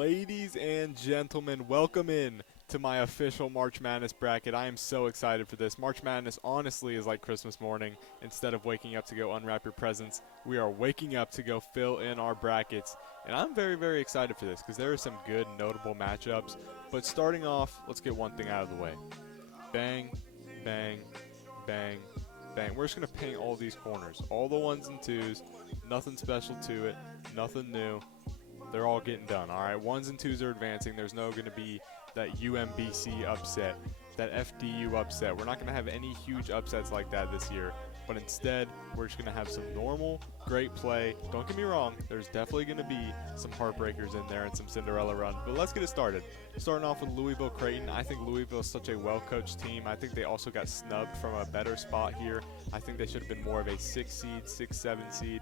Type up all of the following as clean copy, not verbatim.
Ladies and gentlemen, welcome in to my official March Madness bracket. I am so excited for this. March Madness honestly is like Christmas morning. Instead of waking up to go unwrap your presents, we are waking up to go fill in our brackets. And I'm very, very excited for this because there are some good, notable matchups. But starting off, let's get one thing out of the way. Bang, bang, bang, bang. We're just going to paint all these corners. All the ones and twos. Nothing special to it. Nothing new. They're all getting done, all right? Ones and twos are advancing. There's no going to be that UMBC upset, that FDU upset. We're not going to have any huge upsets like that this year. But instead, we're just going to have some normal, great play. Don't get me wrong. There's definitely going to be some heartbreakers in there and some Cinderella run. But let's get it started. Starting off with Louisville Creighton. I think Louisville is such a well-coached team. I think they also got snubbed from a better spot here. I think they should have been more of a 6 seed, 6-7 seed.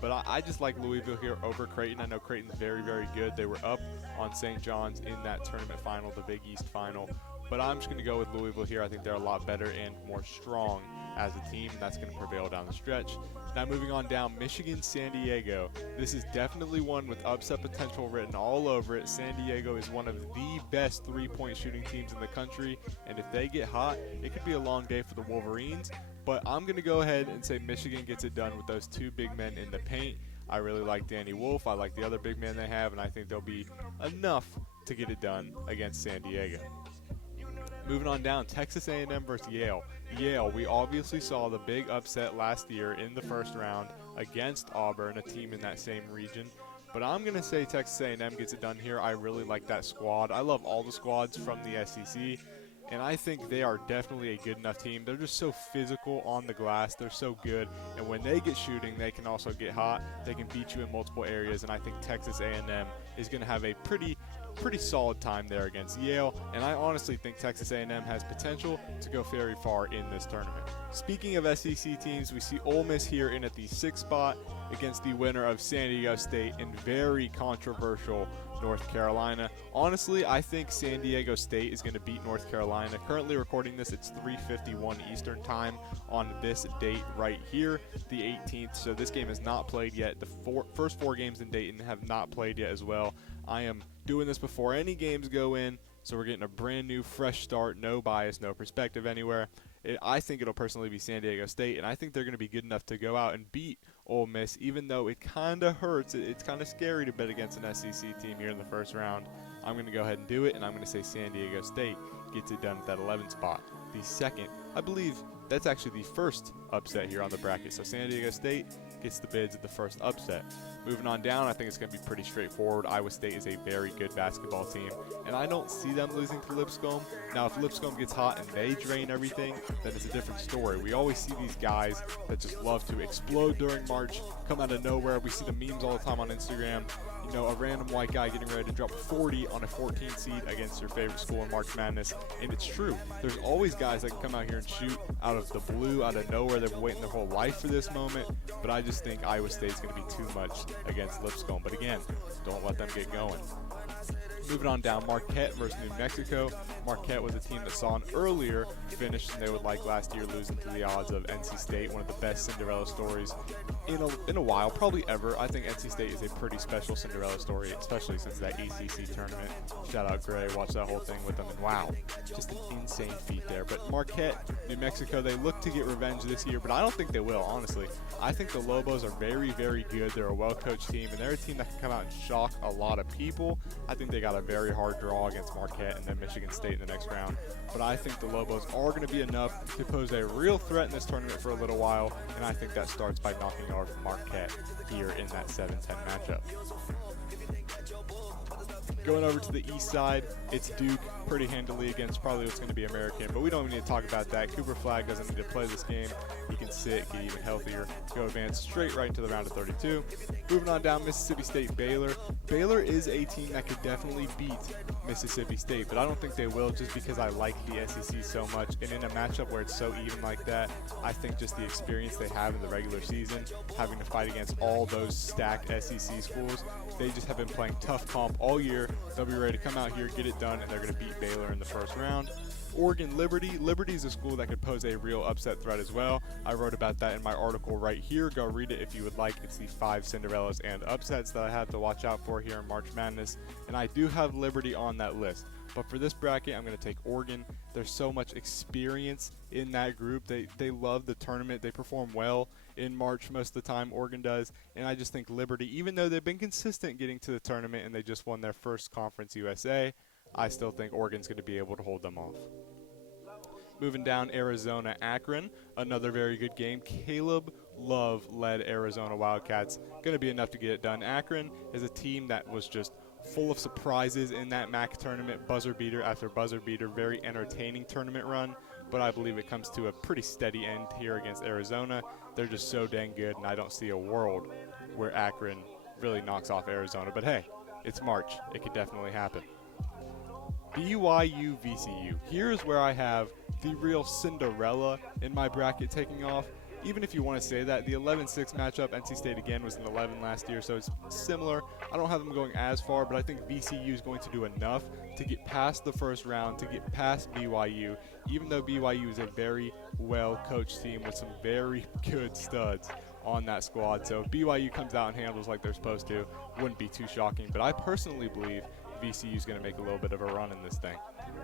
But I just like Louisville here over Creighton. I know Creighton's very, very good. They were up on St. John's in that tournament final, the Big East final. But I'm just going to go with Louisville here. I think they're a lot better and more strong as a team, and that's going to prevail down the stretch. Now moving on down, Michigan, San Diego. This is definitely one with upset potential written all over it. San Diego is one of the best three-point shooting teams in the country, and if they get hot, it could be a long day for the Wolverines. But I'm going to go ahead and say Michigan gets it done with those two big men in the paint. I really like Danny Wolf. I like the other big men they have, and I think they'll be enough to get it done against San Diego. Moving on down, Texas A&M versus Yale. Yale, we obviously saw the big upset last year in the first round against Auburn, a team in that same region. But I'm going to say Texas A&M gets it done here. I really like that squad. I love all the squads from the SEC. And I think they are definitely a good enough team. They're just so physical on the glass. They're so good. And when they get shooting, they can also get hot. They can beat you in multiple areas. And I think Texas A&M is going to have a pretty solid time there against Yale. And I honestly think Texas A&M has potential to go very far in this tournament. Speaking of SEC teams, we see Ole Miss here in at the 6th spot against the winner of San Diego State in very controversial North Carolina. Honestly, I think San Diego State is going to beat North Carolina. Currently recording this, it's 3:51 Eastern time on this date right here, the 18th. So this game is not played yet. The first four games in Dayton have not played yet as well. I am doing this before any games go in, so we're getting a brand new, fresh start, no bias, no perspective anywhere. I think it'll personally be San Diego State, and I think they're going to be good enough to go out and beat Ole Miss, even though it kind of hurts. It's kind of scary to bet against an SEC team here in the first round. I'm going to go ahead and do it, and I'm going to say San Diego State gets it done at that 11th spot. The second, I believe that's actually the first upset here on the bracket. So San Diego State gets the bids at the first upset. Moving on down, I think it's going to be pretty straightforward. Iowa State is a very good basketball team, and I don't see them losing to Lipscomb. Now, if Lipscomb gets hot and they drain everything, then it's a different story. We always see these guys that just love to explode during March, come out of nowhere. We see the memes all the time on Instagram. You know, a random white guy getting ready to drop 40 on a 14 seed against your favorite school in March Madness. And it's true. There's always guys that can come out here and shoot out of the blue, out of nowhere. They've been waiting their whole life for this moment. But I just think Iowa State's going to be too much against Lipscomb. But again, don't let them get going. Moving on down, Marquette versus New Mexico. Marquette was a team that saw an earlier finish than they would like last year, losing to the odds of NC State, one of the best Cinderella stories in a while, probably ever. I think NC State is a pretty special Cinderella story, especially since that ACC tournament. Shout out Gray, watch that whole thing with them, and wow, just an insane feat there. But Marquette, New Mexico, they look to get revenge this year, but I don't think they will, honestly. I think the Lobos are very, very good. They're a well-coached team, and they're a team that can come out and shock a lot of people. I think they got a very hard draw against Marquette and then Michigan State in the next round. But I think the Lobos are going to be enough to pose a real threat in this tournament for a little while, and I think that starts by knocking off Marquette here in that 7-10 matchup. Going over to the east side, it's Duke pretty handily against probably what's going to be American, but we don't even need to talk about that. Cooper Flagg doesn't need to play this game. He can sit, get even healthier, go advance straight right into the round of 32. Moving on down, Mississippi State, Baylor. Baylor is a team that could definitely beat Mississippi State, but I don't think they will just because I like the SEC so much. And in a matchup where it's so even like that, I think just the experience they have in the regular season, having to fight against all those stacked SEC schools, they just have been playing tough comp all year. They'll be ready to come out here, get it done, and they're going to beat Baylor in the first round. Oregon Liberty. Liberty is a school that could pose a real upset threat as well. I wrote about that in my article right here. Go read it if you would like. It's the 5 Cinderellas and upsets that I have to watch out for here in March Madness. And I do have Liberty on that list. But for this bracket, I'm going to take Oregon. There's so much experience in that group. They love the tournament. They perform well in March most of the time, Oregon does. And I just think Liberty, even though they've been consistent getting to the tournament and they just won their first Conference USA, I still think Oregon's going to be able to hold them off. Moving down, Arizona-Akron, another very good game. Caleb Love led Arizona Wildcats. Going to be enough to get it done. Akron is a team that was just full of surprises in that MAC tournament, buzzer beater after buzzer beater, very entertaining tournament run, but I believe it comes to a pretty steady end here against Arizona. They're just so dang good, and I don't see a world where Akron really knocks off Arizona. But hey, it's March. It could definitely happen. BYU VCU. Here's where I have the real Cinderella in my bracket taking off. Even if you want to say that, the 11-6 matchup, NC State again was an 11 last year, so it's similar. I don't have them going as far, but I think VCU is going to do enough to get past the first round, to get past BYU, even though BYU is a very well-coached team with some very good studs on that squad. So if BYU comes out and handles like they're supposed to, wouldn't be too shocking. But I personally believe VCU is going to make a little bit of a run in this thing.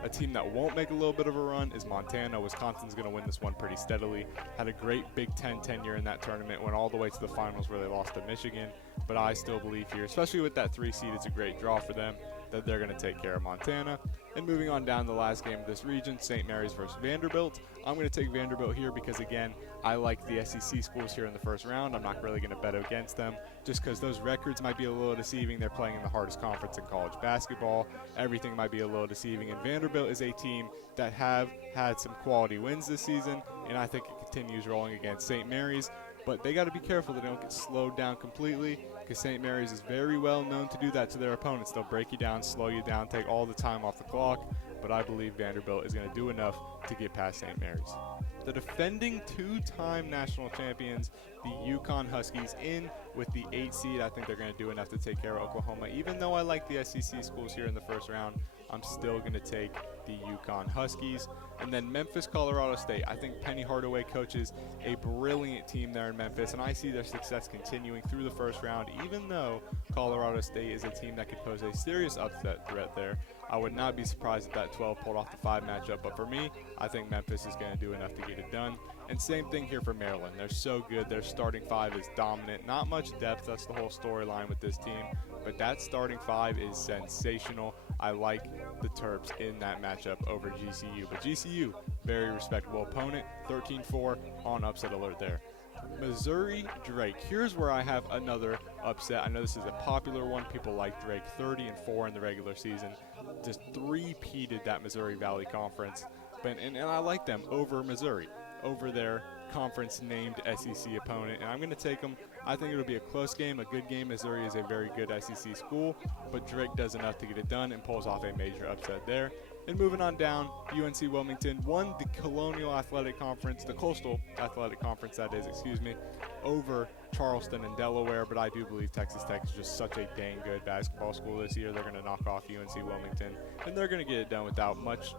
A team that won't make a little bit of a run is Montana. Wisconsin's going to win this one pretty steadily. Had a great Big Ten tenure in that tournament, went all the way to the finals where they lost to Michigan. But I still believe here, especially with that 3 seed, it's a great draw for them, that they're going to take care of Montana. And moving on down the last game of this region, St. Mary's versus Vanderbilt. I'm going to take Vanderbilt here because, again, I like the SEC schools here in the first round. I'm not really going to bet against them just because those records might be a little deceiving. They're playing in the hardest conference in college basketball. Everything might be a little deceiving. And Vanderbilt is a team that have had some quality wins this season, and I think it continues rolling against St. Mary's. But they got to be careful that they don't get slowed down completely, because St. Mary's is very well known to do that to their opponents. They'll break you down, slow you down, take all the time off the clock. But I believe Vanderbilt is going to do enough to get past St. Mary's. The defending 2-time national champions, the UConn Huskies, in with the 8 seed. I think they're going to do enough to take care of Oklahoma. Even though I like the SEC schools here in the first round, I'm still going to take the UConn Huskies. And then Memphis, Colorado State. I think Penny Hardaway coaches a brilliant team there in Memphis, and I see their success continuing through the first round, even though Colorado State is a team that could pose a serious upset threat there. I would not be surprised if that 12 pulled off the 5 matchup, but for me, I think Memphis is going to do enough to get it done. And same thing here for Maryland. They're so good. Their starting 5 is dominant. Not much depth. That's the whole storyline with this team. But that starting 5 is sensational. I like the Terps in that matchup over GCU. But GCU, very respectable opponent. 13-4 on upset alert there. Missouri Drake. Here's where I have another upset. I know this is a popular one. People like Drake. 30-4 in the regular season. Just three-peated that Missouri Valley Conference. And I like them over Missouri, over their conference-named SEC opponent. And I'm going to take them. I think it'll be a close game, a good game. Missouri is a very good SEC school, but Drake does enough to get it done and pulls off a major upset there. And moving on down, UNC Wilmington won the Colonial Athletic Conference, the Coastal Athletic Conference, that is, over Charleston and Delaware. But I do believe Texas Tech is just such a dang good basketball school this year. They're going to knock off UNC Wilmington, and they're going to get it done without much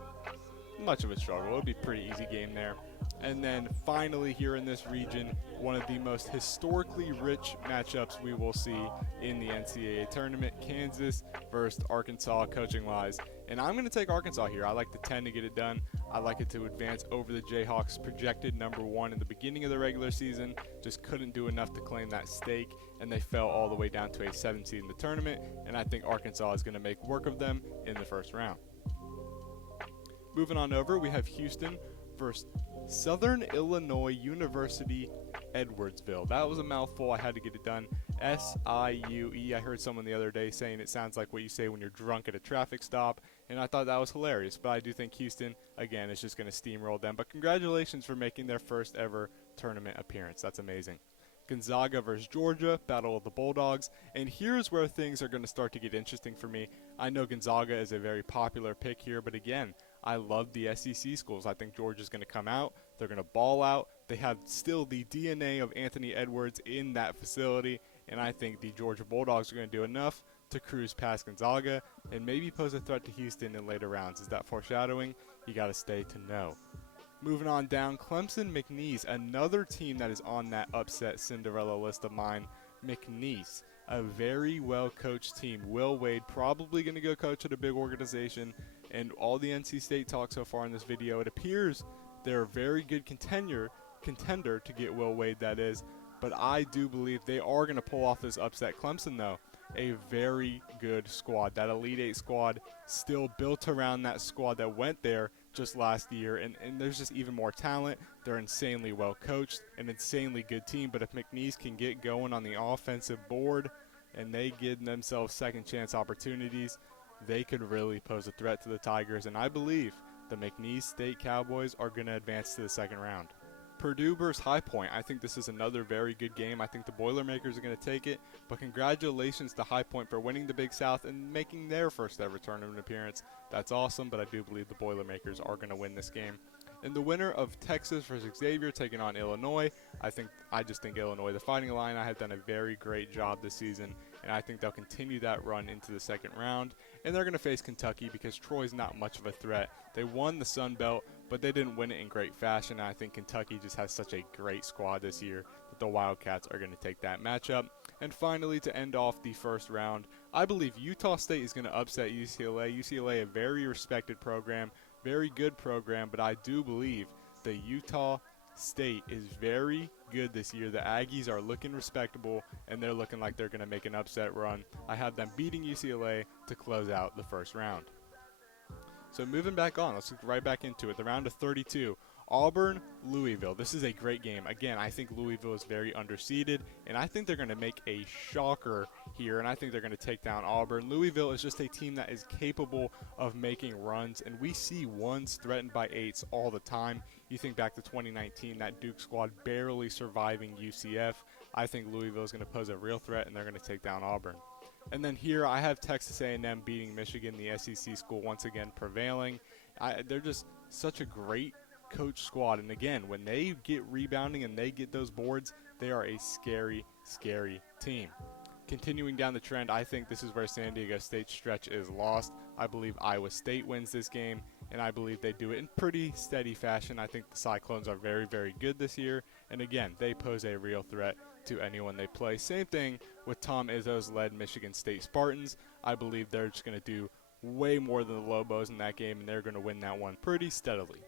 of a struggle. It'll be a pretty easy game there. And then finally here in this region, one of the most historically rich matchups we will see in the NCAA tournament, Kansas versus Arkansas coaching-wise. And I'm going to take Arkansas here. I like the 10 to get it done. I like it to advance over the Jayhawks, projected #1 in the beginning of the regular season. Just couldn't do enough to claim that stake, and they fell all the way down to a 7 seed in the tournament. And I think Arkansas is going to make work of them in the first round. Moving on over, we have Houston versus Southern Illinois University Edwardsville. That was a mouthful. I had to get it done. SIUE. I heard someone the other day saying it sounds like what you say when you're drunk at a traffic stop, and I thought that was hilarious. But I do think Houston, again, is just going to steamroll them. But congratulations for making their first ever tournament appearance. That's amazing. Gonzaga versus Georgia, Battle of the Bulldogs. And here's where things are going to start to get interesting for me. I know Gonzaga is a very popular pick here, but again, I love the SEC schools. I think Georgia's going to come out. They're going to ball out. They have still the DNA of Anthony Edwards in that facility, and I think the Georgia Bulldogs are going to do enough to cruise past Gonzaga and maybe pose a threat to Houston in later rounds. Is that foreshadowing? You got to stay to know. Moving on down, Clemson McNeese, another team that is on that upset Cinderella list of mine. McNeese, a very well-coached team. Will Wade probably going to go coach at a big organization, and all the NC State talk so far in this video, it appears they're a very good contender to get Will Wade, that is. But I do believe they are going to pull off this upset. Clemson, though, a very good squad. That Elite Eight squad still built around that squad that went there just last year, and there's just even more talent. They're insanely well coached, an insanely good team, but if McNeese can get going on the offensive board and they give themselves second chance opportunities, they could really pose a threat to the Tigers, and I believe the McNeese State Cowboys are going to advance to the second round. Purdue versus High Point. I think this is another very good game. I think the Boilermakers are going to take it, but congratulations to High Point for winning the Big South and making their first ever tournament appearance. That's awesome, but I do believe the Boilermakers are going to win this game. And the winner of Texas versus Xavier taking on Illinois, I just think Illinois, the Fighting Illini, have done a very great job this season, and I think they'll continue that run into the second round. And they're going to face Kentucky because Troy's not much of a threat. They won the Sun Belt, but they didn't win it in great fashion. I think Kentucky just has such a great squad this year that the Wildcats are going to take that matchup. And finally, to end off the first round, I believe Utah State is going to upset UCLA. UCLA, a very respected program, very good program, but I do believe that Utah State is very good this year. The Aggies are looking respectable, and they're looking like they're going to make an upset run. I have them beating UCLA to close out the first round. So moving back on, let's get right back into it. The round of 32, Auburn, Louisville. This is a great game. Again, I think Louisville is very underseeded, and I think they're going to make a shocker here, and I think they're going to take down Auburn. Louisville is just a team that is capable of making runs, and we see ones threatened by eights all the time. You think back to 2019, that Duke squad barely surviving UCF. I think Louisville is going to pose a real threat, and they're going to take down Auburn. And then here I have Texas A&M beating Michigan, the SEC school, once again prevailing. They're just such a great coach squad, and again, when they get rebounding and they get those boards, they are a scary, scary team. Continuing down the trend, I think this is where San Diego State's stretch is lost. I believe Iowa State wins this game, and I believe they do it in pretty steady fashion. I think the Cyclones are very, very good this year, and again, they pose a real threat to anyone they play. Same thing with Tom Izzo's led Michigan State Spartans. I believe they're just going to do way more than the Lobos in that game, and they're going to win that one pretty steadily.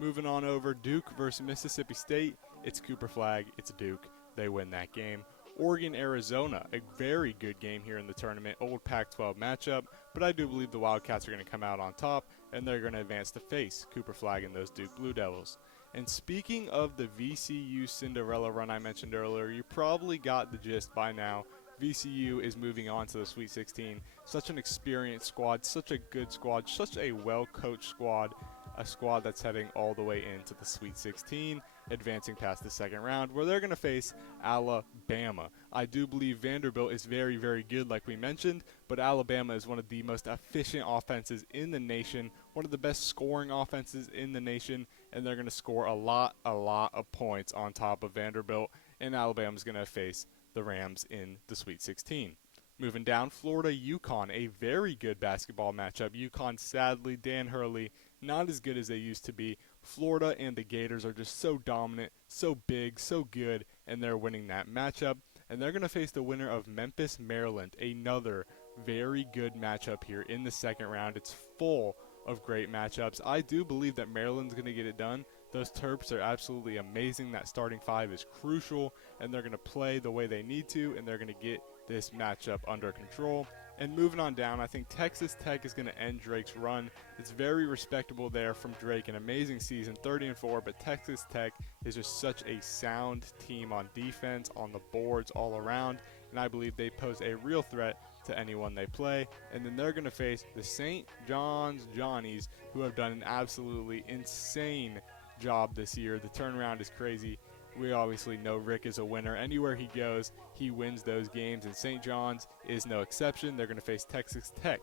Moving on over, Duke versus Mississippi State. It's Cooper Flag. It's Duke. They win that game. Oregon, Arizona, a very good game here in the tournament. Old Pac-12 matchup, but I do believe the Wildcats are going to come out on top, and they're going to advance to face Cooper Flag and those Duke Blue Devils. And speaking of the VCU Cinderella run I mentioned earlier, you probably got the gist by now. VCU is moving on to the Sweet 16. Such an experienced squad, such a good squad, such a well-coached squad. A squad that's heading all the way into the Sweet 16, advancing past the second round, where they're going to face Alabama. I do believe Vanderbilt is very, very good, like we mentioned, but Alabama is one of the most efficient offenses in the nation, one of the best scoring offenses in the nation, and they're going to score a lot of points on top of Vanderbilt, and Alabama's going to face the Rams in the Sweet 16. Moving down, Florida, UConn, a very good basketball matchup. UConn, sadly, Dan Hurley, not as good as they used to be. Florida and the Gators are just so dominant, so big, so good, and they're winning that matchup. And they're going to face the winner of Memphis, Maryland, another very good matchup here in the second round. It's full of great matchups. I do believe that Maryland's going to get it done. Those Terps are absolutely amazing. That starting five is crucial, and they're going to play the way they need to, and they're going to get this matchup under control. And moving on down, I think Texas Tech is going to end Drake's run. It's very respectable there from Drake, an amazing season, 30-4, but Texas Tech is just such a sound team on defense, on the boards, all around, and I believe they pose a real threat to anyone they play. And then they're going to face the St. John's Johnnies, who have done an absolutely insane job this year. The turnaround is crazy. We obviously know Rick is a winner. Anywhere he goes, he wins those games, and St. John's is no exception. They're going to face Texas Tech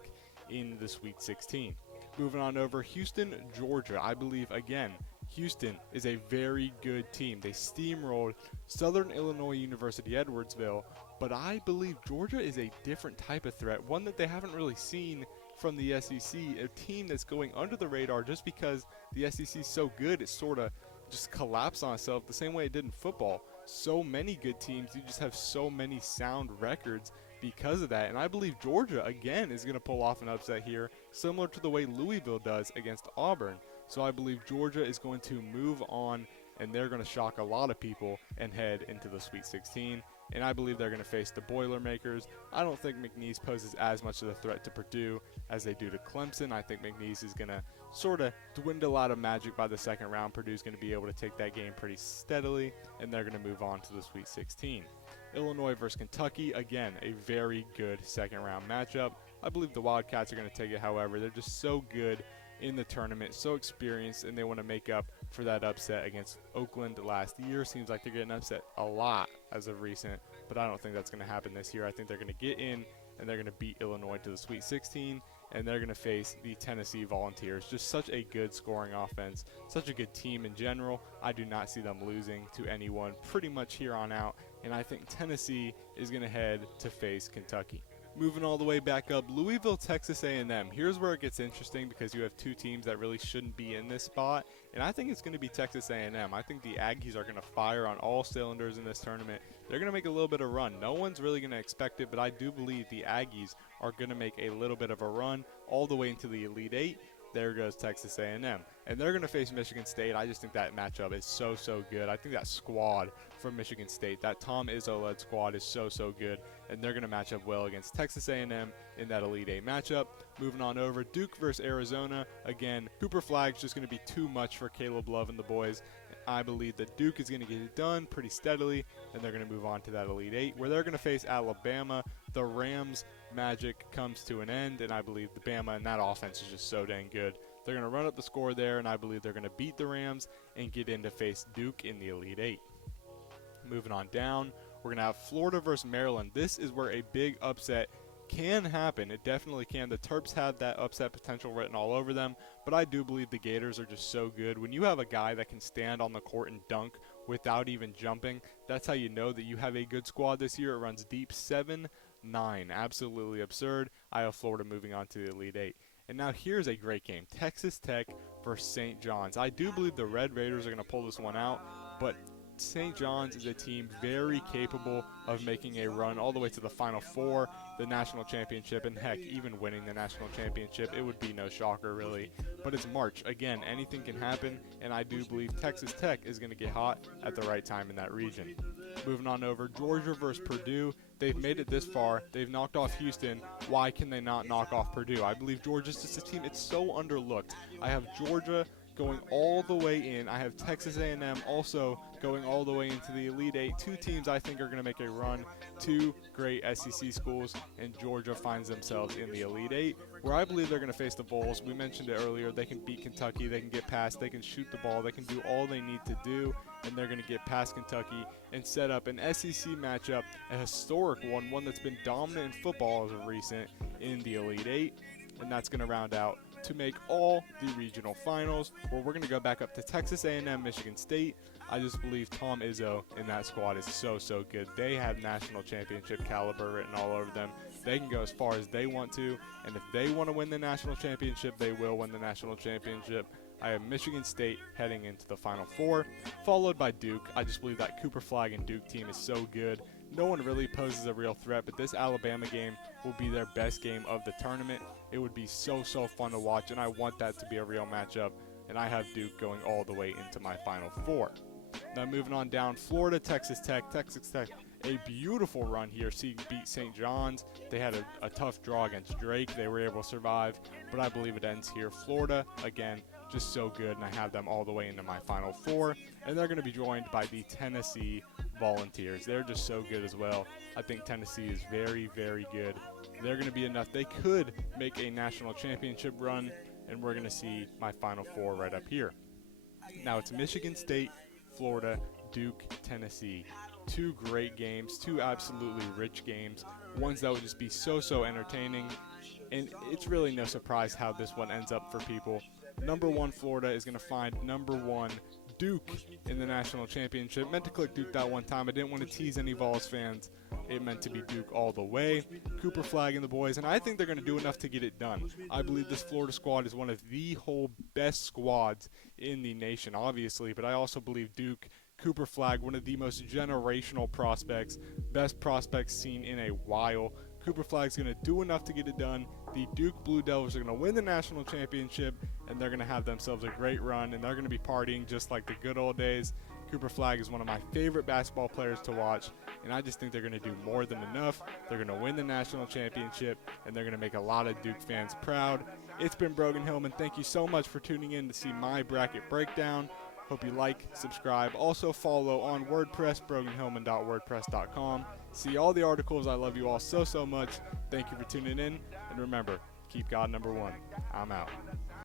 in the Sweet 16. Moving on over, Houston, Georgia. I believe, again, Houston is a very good team. They steamrolled Southern Illinois University Edwardsville but I believe Georgia is a different type of threat, one that they haven't really seen from the SEC, a team that's going under the radar just because the SEC is so good, it sort of just collapsed on itself the same way it did in football. So many good teams, you just have so many sound records because of that. And I believe Georgia, again, is going to pull off an upset here, similar to the way Louisville does against Auburn. So I believe Georgia is going to move on, and they're going to shock a lot of people and head into the Sweet 16. And I believe they're going to face the Boilermakers. I don't think McNeese poses as much of a threat to Purdue as they do to Clemson. I think McNeese is going to sort of dwindle out of magic by the second round. Purdue's going to be able to take that game pretty steadily, and they're going to move on to the Sweet 16. Illinois versus Kentucky, again, a very good second round matchup. I believe the Wildcats are going to take it, however. They're just so good in the tournament, so experienced, and they want to make up for that upset against Oakland last year. Seems like they're getting upset a lot as of recent, but I don't think that's going to happen this year. I think they're going to get in, and they're going to beat Illinois to the Sweet 16, and they're going to face the Tennessee Volunteers. Just such a good scoring offense, such a good team in general. I do not see them losing to anyone pretty much here on out, and I think Tennessee is going to head to face Kentucky. Moving all the way back up, Louisville, Texas A&M. Here's where it gets interesting because you have two teams that really shouldn't be in this spot, and I think it's going to be Texas A&M. I think the Aggies are going to fire on all cylinders in this tournament. They're going to make a little bit of a run. No one's really going to expect it, but I do believe the Aggies are going to make a little bit of a run all the way into the Elite Eight. There goes Texas A&M. And they're going to face Michigan State. I just think that matchup is so good. I think that squad from Michigan State, that Tom Izzo-led squad, is so good. And they're going to match up well against Texas A&M in that Elite Eight matchup. Moving on over, Duke versus Arizona. Again, Cooper Flagg's just going to be too much for Caleb Love and the boys. I believe that Duke is going to get it done pretty steadily, and they're going to move on to that Elite Eight, where they're going to face Alabama. The Rams' magic comes to an end, and I believe the Bama and that offense is just so dang good. They're going to run up the score there, and I believe they're going to beat the Rams and get in to face Duke in the Elite Eight. Moving on down, we're going to have Florida versus Maryland. This is where a big upset can happen. It definitely can. The Terps have that upset potential written all over them, but I do believe the Gators are just so good. When you have a guy that can stand on the court and dunk without even jumping, that's how you know that you have a good squad this year. It runs deep 7-9. Absolutely absurd. I have Florida moving on to the Elite Eight. And now here's a great game. Texas Tech versus St. John's. I do believe the Red Raiders are going to pull this one out, but St. John's is a team very capable of making a run all the way to the Final Four, the national championship, and heck, even winning the national championship. It would be no shocker, really. But it's March. Again, anything can happen, and I do believe Texas Tech is going to get hot at the right time in that region. Moving on over, Georgia versus Purdue. They've made it this far. They've knocked off Houston. Why can they not knock off Purdue? I believe Georgia's just a team. It's so underlooked. I have Georgia going all the way in. I have Texas A&M also going all the way into the Elite Eight. Two teams I think are going to make a run. Two great SEC schools, and Georgia finds themselves in the Elite Eight, where I believe they're going to face the Bulls. We mentioned it earlier. They can beat Kentucky. They can get past. They can shoot the ball. They can do all they need to do, and they're going to get past Kentucky and set up an SEC matchup, a historic one that's been dominant in football as of recent in the Elite Eight, and that's going to round out to make all the regional finals, where we're going to go back up to Texas A&M, Michigan State. I just believe Tom Izzo in that squad is so good. They have national championship caliber written all over them. They can go as far as they want to, and if they want to win the national championship, they will win the national championship. I have Michigan State heading into the Final Four, followed by Duke. I just believe that Cooper Flagg and Duke team is so good. No one really poses a real threat, but this Alabama game will be their best game of the tournament. It would be so fun to watch, and I want that to be a real matchup, and I have Duke going all the way into my Final Four. Now moving on down, Florida, Texas Tech. Texas Tech, a beautiful run here, seeing beat St. John's. They had a tough draw against Drake. They were able to survive, but I believe it ends here. Florida, again, just so good, and I have them all the way into my Final Four, and they're going to be joined by the Tennessee Volunteers. They're just so good as well. I think Tennessee is very good. They're going to be enough. They could make a national championship run, and we're going to see my Final Four right up here. Now it's Michigan State, Florida, Duke, Tennessee. Two great games, two absolutely rich games, ones that would just be so entertaining, and it's really no surprise how this one ends up for people. Number one Florida is going to find number one Duke in the national championship. Meant to click Duke that one time. I didn't want to tease any Vols fans. It meant to be Duke all the way. Cooper Flagg and the boys, and I think they're going to do enough to get it done. I believe this Florida squad is one of the whole best squads in the nation, obviously, but I also believe Duke, Cooper Flagg, one of the most generational prospects, best prospects seen in a while. Cooper Flagg's going to do enough to get it done. The Duke Blue Devils are going to win the national championship, and they're going to have themselves a great run, and they're going to be partying just like the good old days. Cooper Flagg is one of my favorite basketball players to watch, and I just think they're going to do more than enough. They're going to win the national championship, and they're going to make a lot of Duke fans proud. It's been Brogan Hillman. Thank you so much for tuning in to see my bracket breakdown. Hope you like, subscribe. Also follow on WordPress, broganhillman.wordpress.com. See all the articles. I love you all so much. Thank you for tuning in. And remember, keep God number one. I'm out.